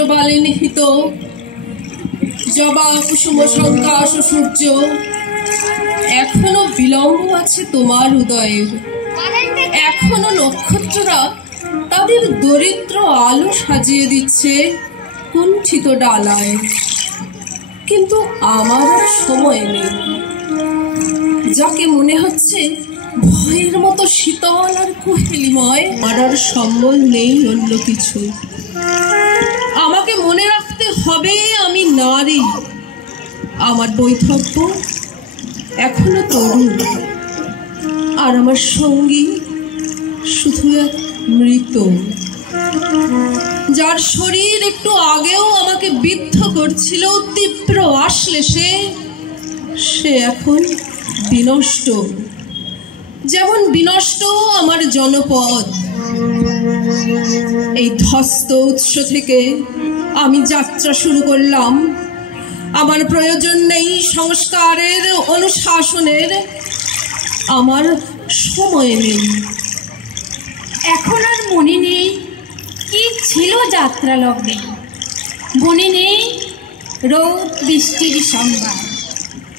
প্রবালে নিহিত জবা কুসুম সংকাশ সূর্য, এখনো বিলম্ব আছে তোমার উদয়ের। এখনো নক্ষত্ররা তাদের দরিদ্র আলো সাজিয়ে দিচ্ছে কুণ্ঠিত ডালায়, কিন্তু আমার আর সময় নেই। যাকে মনে হচ্ছে ভয়ের মতো শীতল আর কুহেলিময়, আমার আর সম্বল নেই অন্য কিছু। আমাকে মনে রাখতে হবে আমি নারী, আমার বৈধব্য এখনো তরুণ, আর আমার সঙ্গী শুধু এক মৃত, যার শরীর একটু আগেও আমাকে বিদ্ধ করছিল তীব্র আশ্লেষে, সে এখন বিনষ্ট, যেমন বিনষ্ট আমার জনপদ। এই ধ্বস্ত উৎস থেকে আমি যাত্রা শুরু করলাম। আমার প্রয়োজন নেই সংস্কারের, অনুশাসনের, আমার সময় নেই। এখন আর মনে নেই কি ছিল যাত্রা লগ্নে, মনে নেই রোদ বৃষ্টির সংবাদ,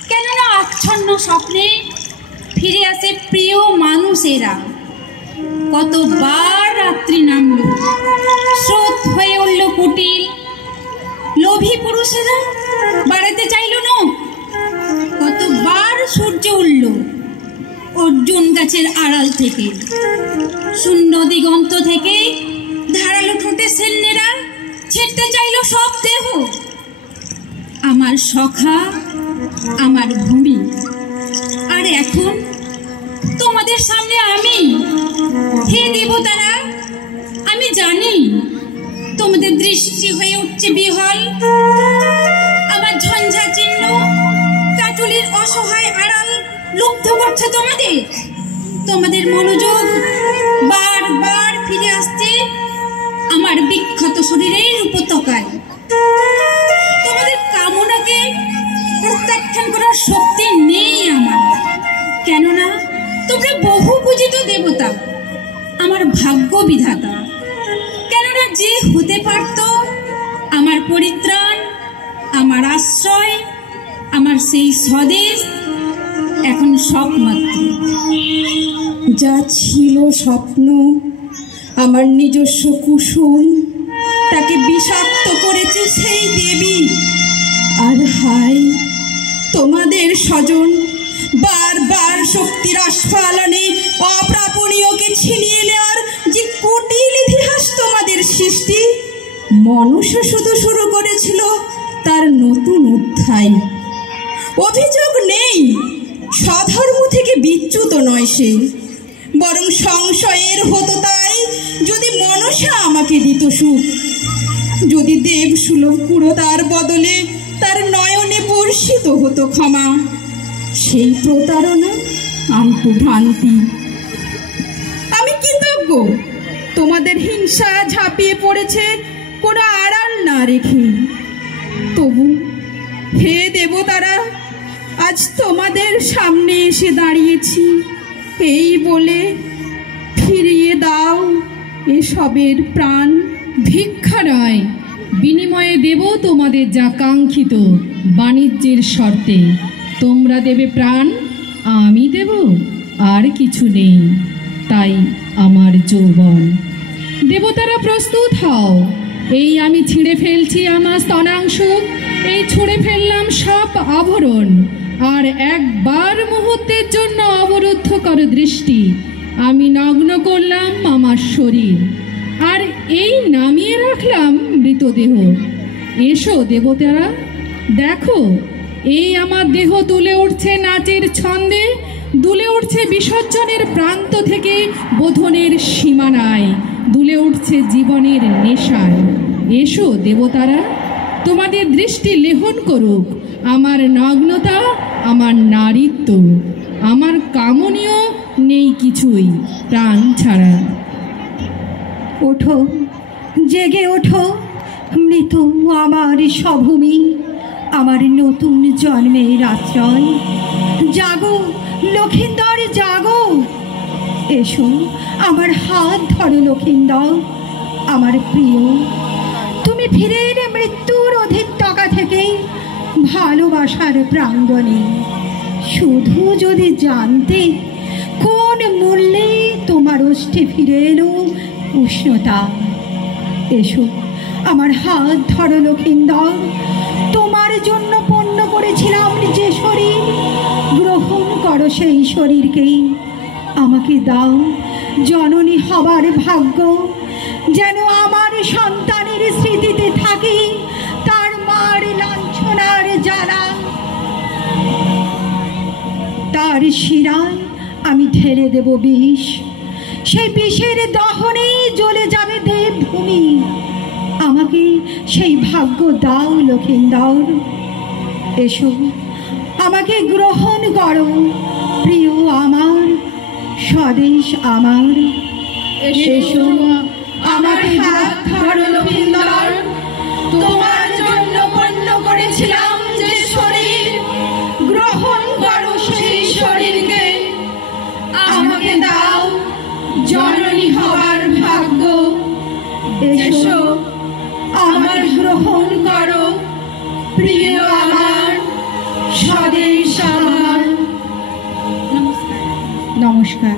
কেননা আচ্ছন্ন স্বপ্নে ফিরে আসে প্রিয় মানুষেরা। কতবার রাত্রি নামলো, স্রোত হয়ে উঠল কুটিল, লোভী পুরুষেরা বাড়াতে চাইল না। কতবার সূর্য উঠল অর্জুন গাছের আড়াল থেকে, শূন্য দিগন্ত থেকে ধারালো ঠোঁটে সেন্নেরা ছেড়তে চাইল সব দেহ। আমার সখা, আমার ভূমি, আর এখন তোমাদের সামনে আমি। হে দেবতারা, আমি জানি তোমাদের দৃষ্টি হয়ে উঠছে বিহল। আমার ঝঞ্ঝা চিহ্ন কাটুলির অসহায় আড়াল লুব্ধ করছে তোমাদের। তোমাদের মনোযোগ বারবার ফিরে আসছে আমার বিক্ষত শরীরের উপত্যকায়। তোমাদের কামনাকে প্রত্যাখ্যান করার শক্তি নেই আমার, কেননা তোমরা বহু পূজিত দেবতা, আমার ভাগ্য বিধাতা। কেননা যে হতে পারত আমার পরিত্রাণ, আমার আশ্রয়, আমার সেই স্বদেশ এখন স্বপ্নমাত্র। যা ছিল স্বপ্ন, আমার নিজস্ব কুসুম, তাকে বিষাক্ত করেছে সেই দেবী। আর হাই তোমাদের স্বজন, বারবার শক্তির আস্ফালনে অপ্রাপণীয়কে ছিনিয়ে নেওয়ার যে কুটিল ইতিহাস তোমাদের সৃষ্টি। মনুষ্য শুধু শুরু করেছিল তার নতুন অধ্যায়। অভিযোগ নেই, স্বধর্ম থেকে বিচ্যুত নয় সে, বরং সংশয়ের হতো তাই যদি মনসা আমাকে দিত সুখ, যদি দেব সুলভ কুড়তার বদলে তার নয়নে বর্ষিত হতো ক্ষমা। সেই প্রতারণা আন্ত ভ্রান্তি। আমি কৃতজ্ঞ তোমাদের হিংসা ঝাঁপিয়ে পড়েছে কোনো আড়াল না রেখে। তবু হে দেবতারা, আজ তোমাদের সামনে এসে দাঁড়িয়েছি এই বলে, ফিরিয়ে দাও এসবের প্রাণ। ভিক্ষা নয়, বিনিময়ে দেব তোমাদের যা কাঙ্ক্ষিত বাণিজ্যের শর্তে। তোমরা দেবে প্রাণ, আমি দেব আর কিছু নেই, তাই আমার যৌবন। দেবতারা প্রস্তুত হও, এই আমি ছিঁড়ে ফেলছি আমার স্তনাংশ, এই ছুঁড়ে ফেললাম সব আভরণ, আর একবার মুহূর্তের জন্য অবরুদ্ধ করো দৃষ্টি। আমি নগ্ন করলাম আমার শরীর, আর এই নামিয়ে রাখলাম মৃতদেহ। এসো দেবতারা, দেখো এই আমার দেহ দুলে উঠছে নাচের ছন্দে, দুলে উঠছে বিসর্জনের প্রান্ত থেকে বোধনের সীমানায়, দুলে উঠছে জীবনের নেশায়। এসো দেবতারা, তোমাদের দৃষ্টি লেহন করুক আমার নগ্নতা, আমার নারীত্ব। আমার কামনীয় নেই কিছুই প্রাণ ছাড়া। ওঠো, জেগে ওঠো মৃত আমার স্বভূমি, আমার নতুন জন্মের আশ্রয়। জাগো লক্ষিন্দর, জাগো, এসো আমার হাত ধরো লক্ষিন্দর। আমার প্রিয়, তুমি তুমি ফিরে এলে মৃত্যুর অধিক টাকা থেকে ভালোবাসার প্রাঙ্গণে। শুধু যদি জানতে কোন মূল্যে তোমার ওষ্ঠে ফিরে এলো উষ্ণতা। এসো, আমার হাত ধরো লক্ষিন্দর। তোমার জন্য পণ্য করেছিলাম যে শরীর, গ্রহণ করো সেই শরীরকেই। আমাকে দাও জননী হবার ভাগ্য, যেন আমার সন্তানের স্মৃতিতে থাকে তার মার লাঞ্ছনার জ্বালা। তার শিরায় আমি ঢেলে দেব বিষ, সেই বিষের দহনে জ্বলে যাবে দেবভূমি। আমাকে সেই ভাগ্য দাও লক্ষিন্দর। এসো, আমাকে গ্রহণ করো প্রিয় আমার, স্বদেশ আমার। এসো, আমাকে হাত ধরো লক্ষিন্দর। তোমার জন্য পণ্য করেছিলাম যে শরীর, গ্রহণ করো সেই শরীরকে। আমাকে দাও জননী হবার ভাগ্য। এসো, আমার গ্রহণ করো প্রিয় আমার, স্বদেশ আমার। নমস্কার।